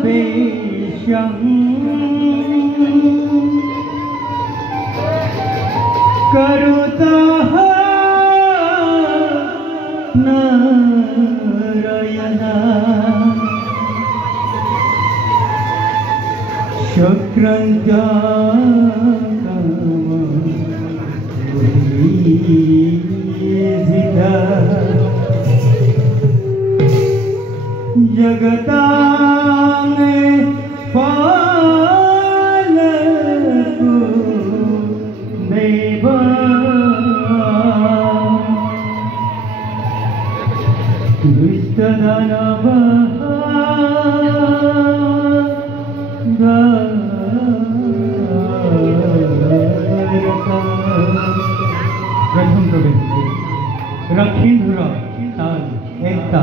प्रवेशं करुतः नारायणः शक्रञ्च जगतां पालको देव दुष्टदानव प्रथम प्रवेश रखी धुरा ताल एकता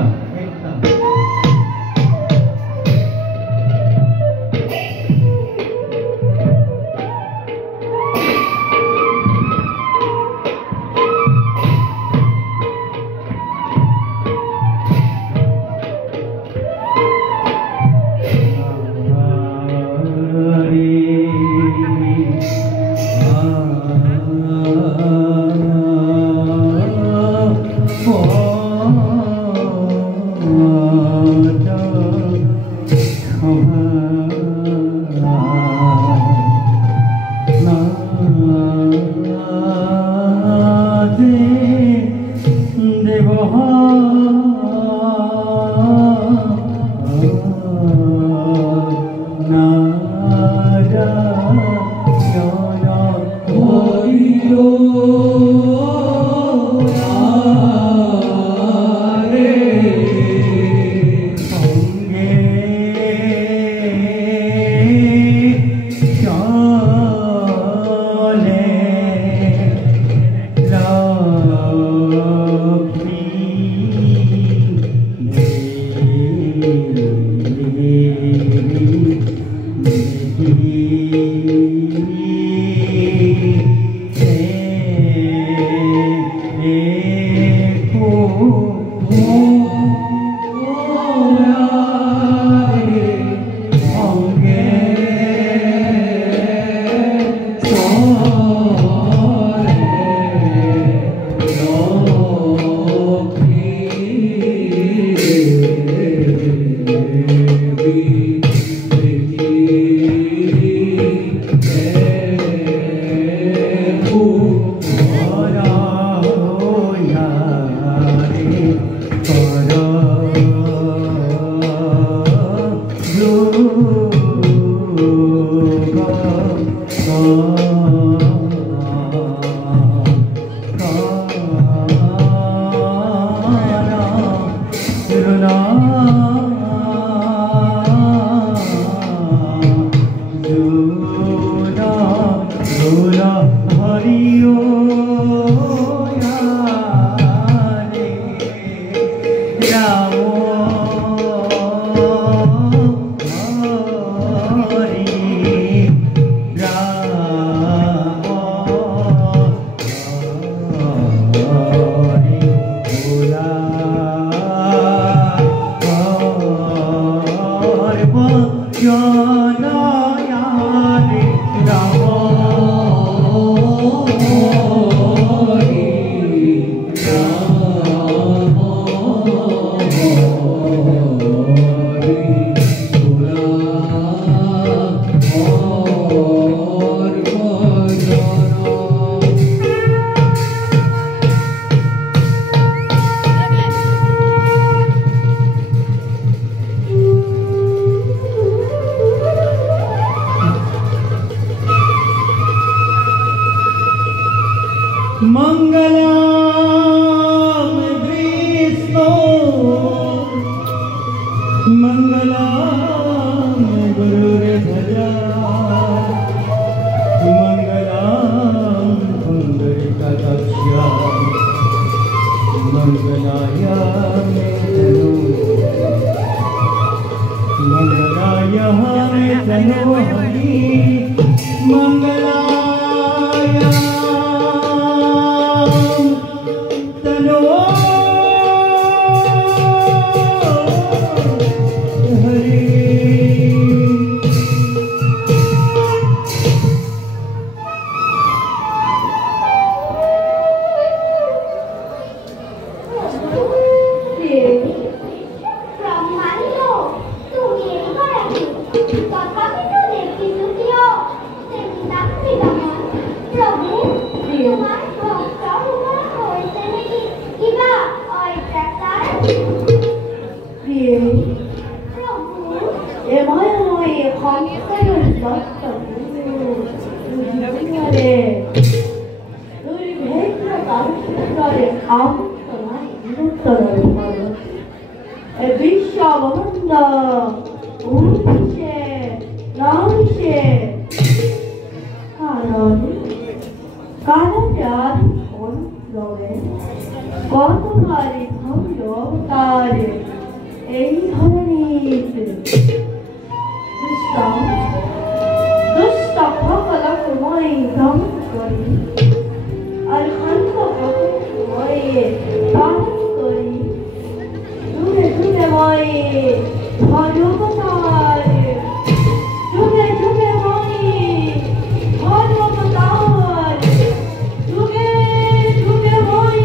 তথাপি তো দেখি দুটিও চেষ্টা করি দমন প্রভু তোমার ভক্ত হয়েছে নাকি কিবা অত্যাচার প্রভু এমন হয়ে সংস্কারের দত্ত বুঝিবারে তুই ভেদ্র কারণে আমতমাই বিরুদ্ধর ফল এ বিশ্ব ব্রহ্মাণ্ড উঠছে নামছে কারণে আর অনুপ্রবে কতবারে ভঙ্গ অবতারে এই ধরনের দুষ্ট ভগলক মই ধ্বংস করি আর খান্ত মই পালন করি যুগে যুগে মই ভগবতার যুগে যুগে মই ভগবতার যুগে যুগে মই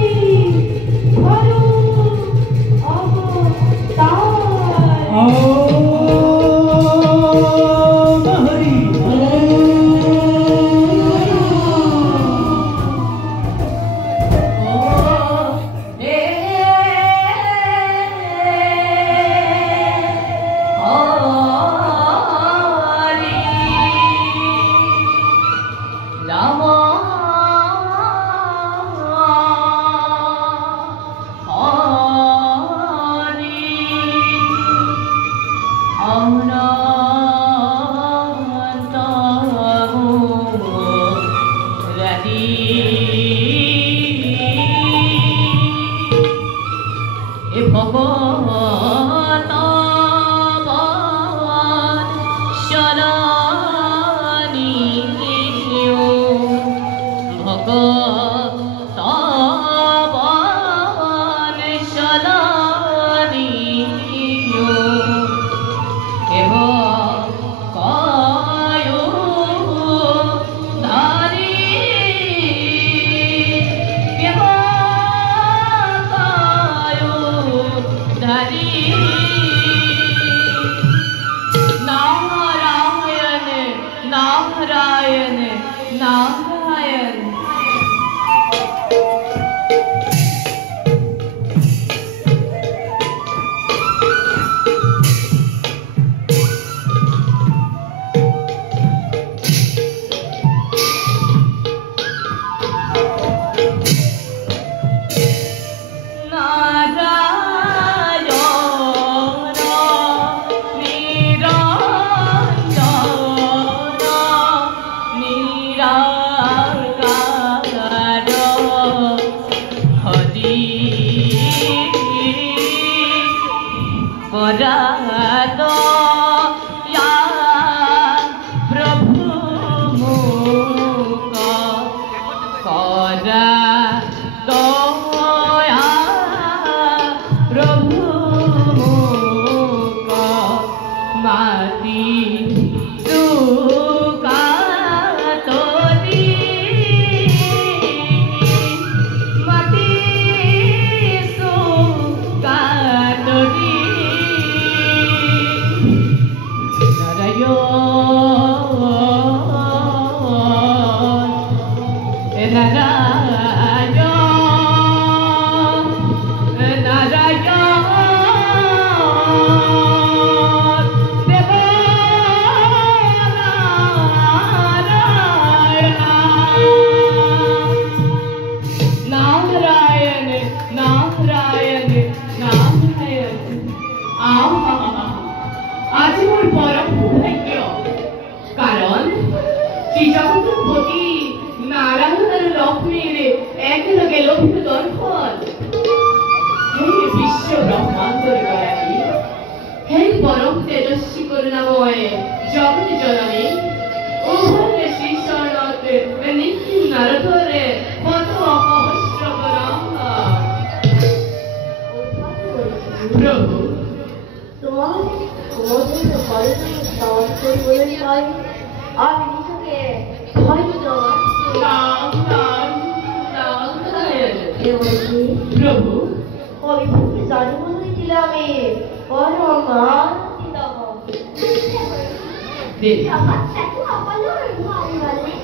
देवी জগৎ সকলৰ মংগলে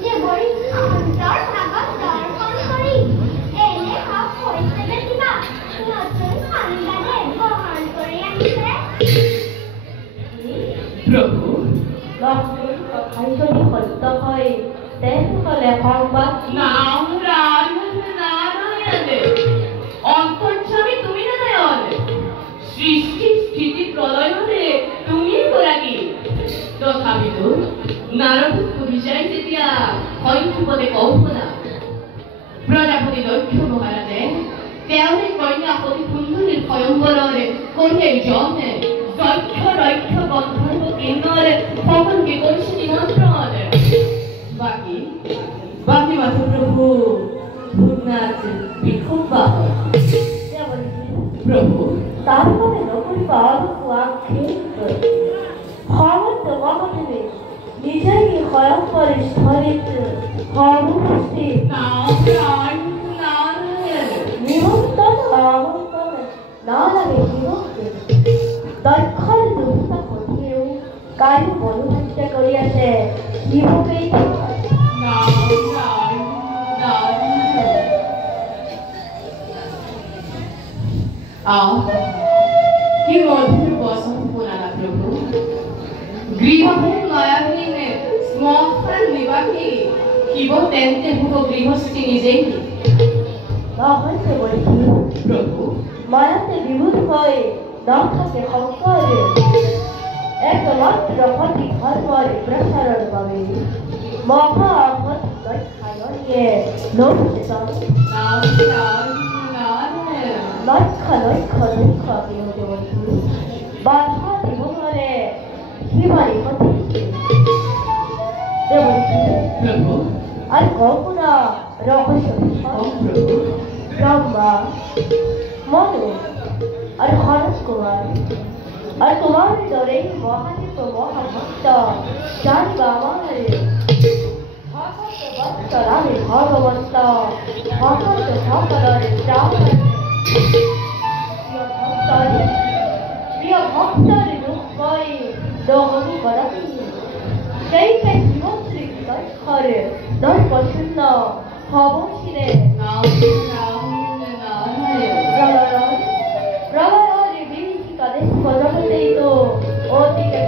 দেৱৰী অন্তৰ ভাগত দৰ্শন কৰি এনে হক হৈছেনে কিবা নতুন সংবাদে গ্ৰহণ কৰি আহিছে प्रभु লক্ষ্মণ কথাই যদি সত্য হয় তেনেহ'লে সংবাদ नारायण नारायण অন্তর্যামী তুমি নারায়ণ সৃষ্টি স্থিতি প্ৰলয়তে তুমি গৰাকী তথাপিতো নাৰদ বিচাৰি যেতিয়া সংক্ষেপতে কওঁ শুনা প্ৰজাপতি দক্ষ মহাৰাজে তেওঁৰে কন্যা অতি সুন্দৰীৰ স্বয়ংবৰৰে কন্যাই জনে দক্ষ ৰক্ষ গন্ধৰ্ব কিন্নৰে সকলোকে কৰিছে নিমন্ত্ৰণ বাকী বাকী মাথো প্রভু ভূতনাথ বিক্ষোভ দেৱৰী প্রভু তাৰ বাবে নকৰিব আৰু আক্ষেপ সৰ্বত্ৰ মগতিৰে নিজেই স্বয়ংবৰে স্থলিত সৰ্বসৃষ্টি নারায়ণ নারায়ণ নিমন্ত্ৰণ আমন্ত্ৰণ নালাগে বিভক্তি দক্ষৰ দুষ্ট সখীয়েও কায়ো বনোহত্যা কৰি আছে শিৱকেই নারায়ণ নারায়ণ কি মধুর বসন পুরানা প্রভু গৃহহীন মায়াহীন শ্মশান নিবাসী শিৱ তেন্তে হ'ব গৃহস্থী নিজেই নহয় দেৱৰী প্রভু মায়াতে বিভূত হৈ নাথাকে সংসাৰ একমাত্ৰ সতী ধৰ্মৰ প্ৰচাৰৰ বাবে মহাসত দক্ষায়ণীয়ে নৌচেতন নারায়ণ নারায়ণ লক্ষ লক্ষ দুঃখ বিনোদী বাধা জীৱনৰে শিৱাৰী সতী দেৱৰী প্রভু আৰু কল্পনা ৰহস্য ওম প্রভু ব্ৰহ্মা মনু আৰু সৰস কুমাৰ আৰু তোমাৰ দৰে মহাদেৱ মহাভক্ত জানিব আমাৰ ভক্তৰামী ভগৱন্ত ভকত সকলৰে প্ৰিয় ভক্তৰ দুখ গৈ দহনি গৰাকী সেইকে শিৱশ্ৰী দক্ষৰ দৰ্পশূন্য হবশিৰে নারায়ণ নারায়ণ প্রলয়ের বিভীষিকা দেখো জগতেই তো অতিকে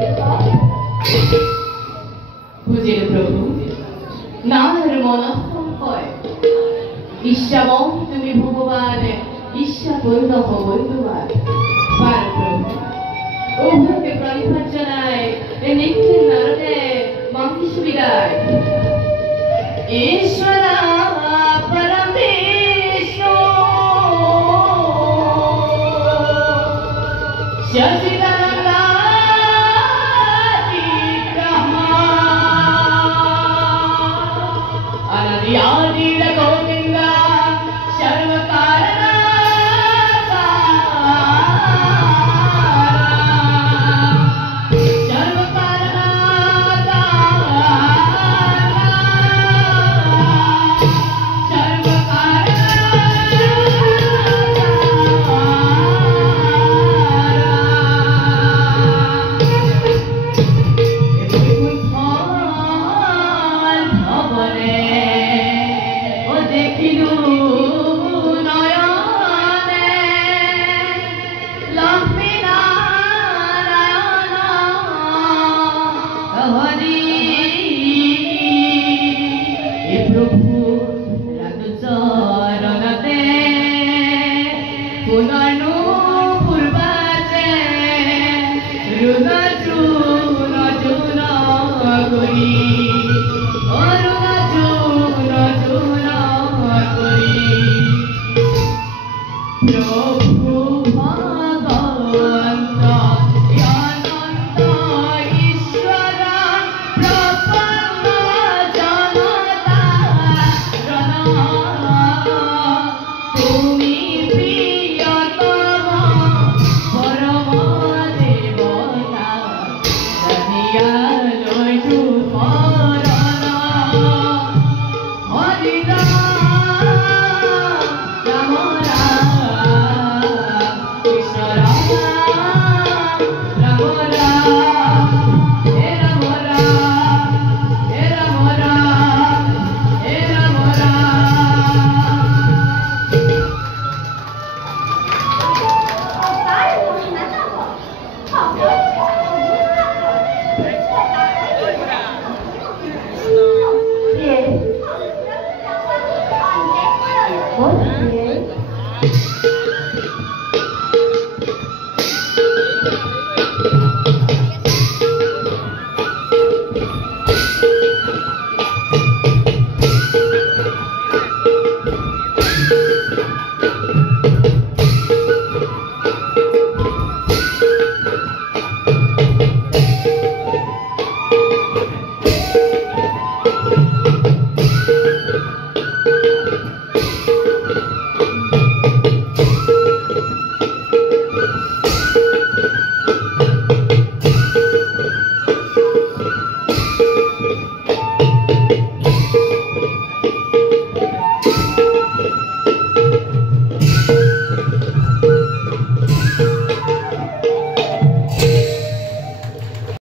বুঝিলে প্রভু নামের মন হয় ঈশাবং তুমি ভগবান ঈশা পূর্ণ হবই তোমার পার প্রভু উভয়কে প্রণিধান জানায় এ নিখিল নারদে মাঙ্গি সুবিধায় ঈশ্বরা পরমেশ্বর সচিদানন্দ